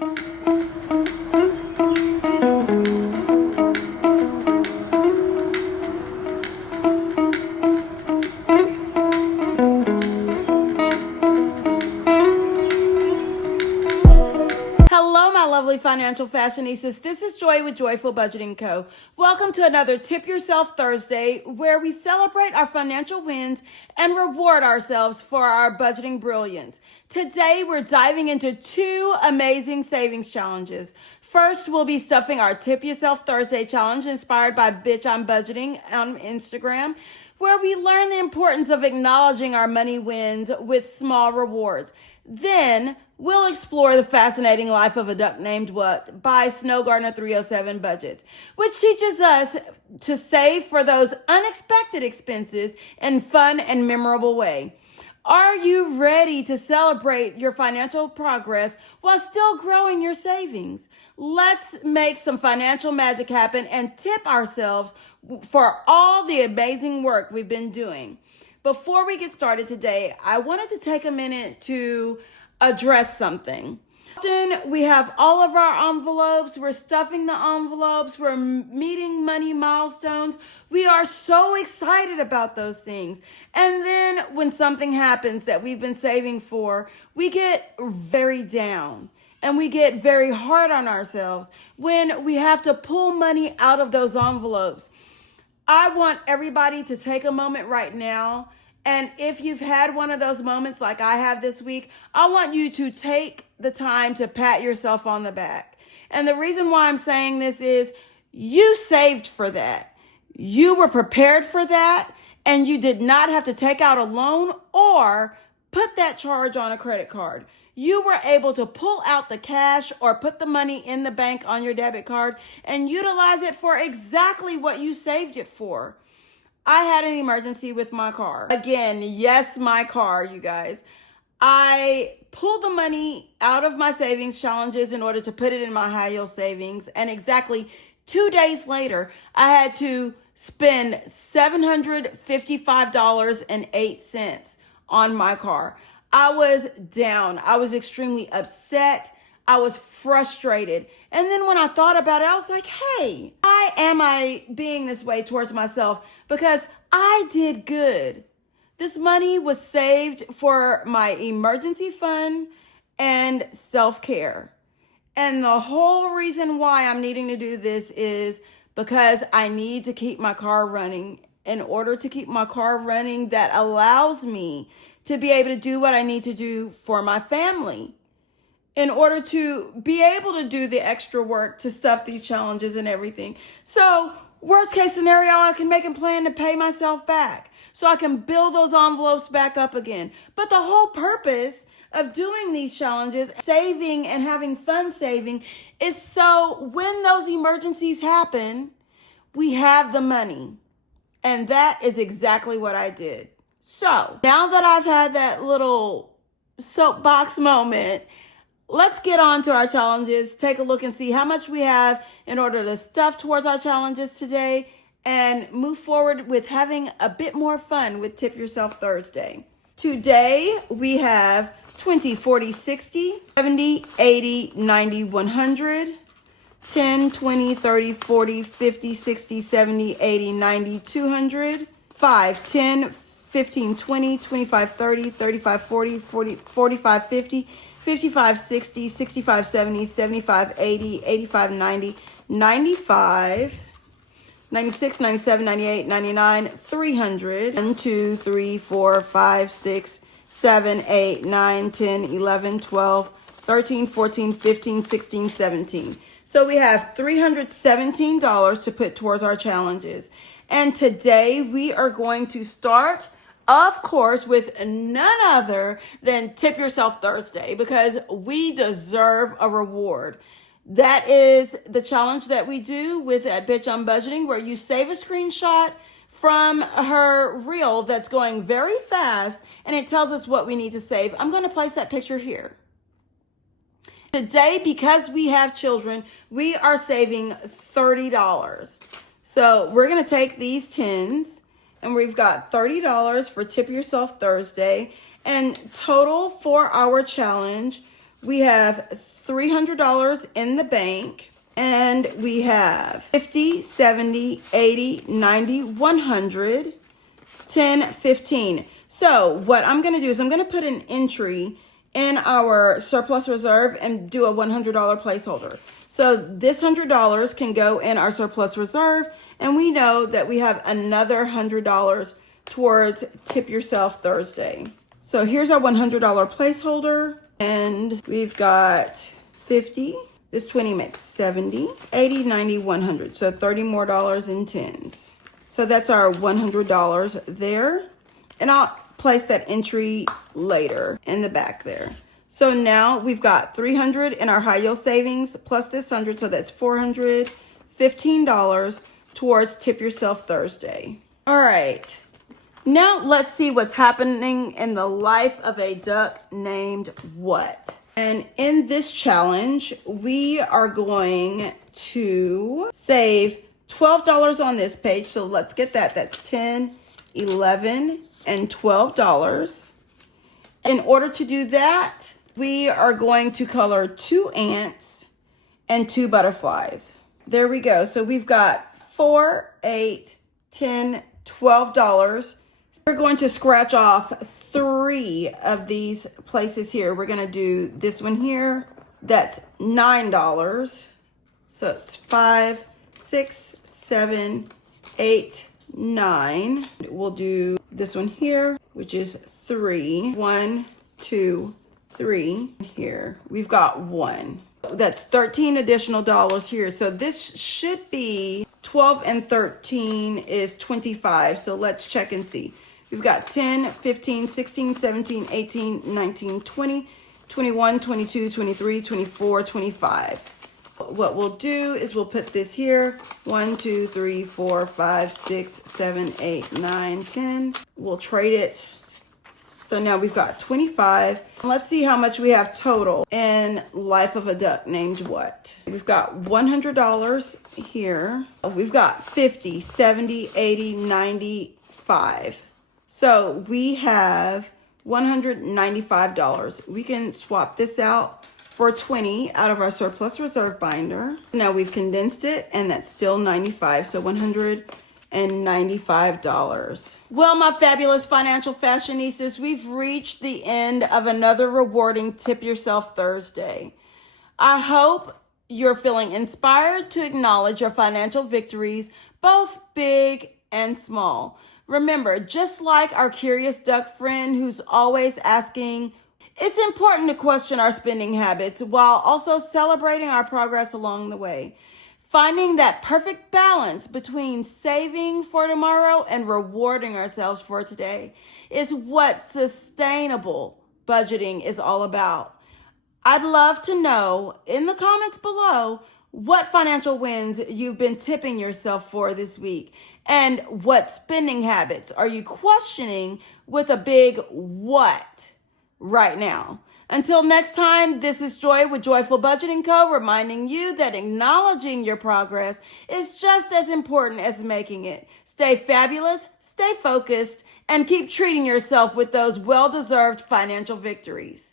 Hello, my lovely financial fashionistas. This is Joy with Joyful Budgeting Co. Welcome to another Tip Yourself Thursday, where we celebrate our financial wins and reward ourselves for our budgeting brilliance. Today, we're diving into two amazing savings challenges. First, we'll be stuffing our Tip Yourself Thursday challenge inspired by Bitch I'm Budgeting on Instagram, where we learn the importance of acknowledging our money wins with small rewards. Then we'll explore the fascinating life of a duck named What by Snow Gardener 307 Budgets, which teaches us to save for those unexpected expenses in fun and memorable way. Are you ready to celebrate your financial progress while still growing your savings? Let's make some financial magic happen and tip ourselves for all the amazing work we've been doing. Before we get started today, I wanted to take a minute to address something. Often we have all of our envelopes, we're stuffing the envelopes, we're meeting money milestones. We are so excited about those things. And then when something happens that we've been saving for, we get very down and we get very hard on ourselves when we have to pull money out of those envelopes. I want everybody to take a moment right now. And if you've had one of those moments like I have this week, I want you to take the time to pat yourself on the back. And the reason why I'm saying this is you saved for that. You were prepared for that, and you did not have to take out a loan or put that charge on a credit card. You were able to pull out the cash or put the money in the bank on your debit card and utilize it for exactly what you saved it for. I had an emergency with my car. Again, yes, my car, you guys. I pulled the money out of my savings challenges in order to put it in my high yield savings. And exactly 2 days later, I had to spend $755.08 on my car. I was down. I was extremely upset. I was frustrated. And then when I thought about it, I was like, hey, why am I being this way towards myself? Because I did good. This money was saved for my emergency fund and self-care. And the whole reason why I'm needing to do this is because I need to keep my car running. In order to keep my car running, that allows me to be able to do what I need to do for my family. In order to be able to do the extra work to stuff these challenges and everything. So worst case scenario, I can make a plan to pay myself back so I can build those envelopes back up again. But the whole purpose of doing these challenges, saving and having fun saving, is so when those emergencies happen, we have the money. And that is exactly what I did. So now that I've had that little soapbox moment, let's get on to our challenges, take a look and see how much we have in order to stuff towards our challenges today and move forward with having a bit more fun with Tip Yourself Thursday. Today we have 20, 40, 60, 70, 80, 90, 100, 10, 20, 30, 40, 50, 60, 70, 80, 90, 200, 5, 10, 15, 20, 25, 30, 35, 40, 45, 50, 55, 60, 65, 70, 75, 80, 85, 90, 95, 96, 97, 98, 99, 300, 1, 2, 3, 4, 5, 6, 7, 8, 9, 10, 11, 12, 13, 14, 15, 16, 17. So we have $317 to put towards our challenges. And today we are going to start, of course, with none other than Tip Yourself Thursday, because we deserve a reward. That is the challenge that we do with that Bitch I'm Budgeting, where you save a screenshot from her reel that's going very fast, and it tells us what we need to save. I'm going to place that picture here. Today, because we have children, we are saving $30. So we're going to take these tens, and we've got $30 for Tip Yourself Thursday. And total for our challenge, we have $300 in the bank, and we have 50, 70, 80, 90, 100, 10, 15. So what I'm going to do is I'm going to put an entry in our surplus reserve and do a $100 placeholder. So this $100 can go in our surplus reserve, and we know that we have another $100 towards Tip Yourself Thursday. So here's our $100 placeholder, and we've got 50. This 20 makes 70, 80, 90, 100. So 30 more dollars in tens. So that's our $100 there. And I'll place that entry later in the back there. So now we've got 300 in our high yield savings plus this 100. So that's $415 towards Tip Yourself Thursday. All right. Now let's see what's happening in the life of a duck named What. And in this challenge, we are going to save $12 on this page. So let's get that. That's $10, $11, and $12. In order to do that, we are going to color 2 ants and 2 butterflies. There we go. So we've got $4, $8, $10, $12. We're going to scratch off 3 of these places here. We're going to do this one here. That's $9. So it's 5, 6, 7, 8, 9. We'll do this one here, which is 3. 1, 2, 3. Here we've got 1. That's 13 additional dollars here. So this should be 12 and 13 is 25. So let's check and see. We've got 10, 15, 16, 17, 18, 19, 20, 21, 22, 23, 24, 25. What we'll do is we'll put this here. 1, 2, 3, 4, 5, 6, 7, 8, 9, 10. We'll trade it. So now we've got 25. Let's see how much we have total in Life of a Duck Named What. We've got $100 here. We've got 50, 70, 80, 95. So we have $195. We can swap this out for 20 out of our surplus reserve binder. Now we've condensed it, and that's still 95. So $195. Well, my fabulous financial fashionistas, we've reached the end of another rewarding Tip Yourself Thursday. I hope you're feeling inspired to acknowledge your financial victories, both big and small. Remember, just like our curious duck friend who's always asking, it's important to question our spending habits while also celebrating our progress along the way. Finding that perfect balance between saving for tomorrow and rewarding ourselves for today is what sustainable budgeting is all about. I'd love to know in the comments below what financial wins you've been tipping yourself for this week, and what spending habits are you questioning with a big what right now. Until next time, this is Joy with Joyful Budgeting Co., reminding you that acknowledging your progress is just as important as making it. Stay fabulous, stay focused, and keep treating yourself with those well-deserved financial victories.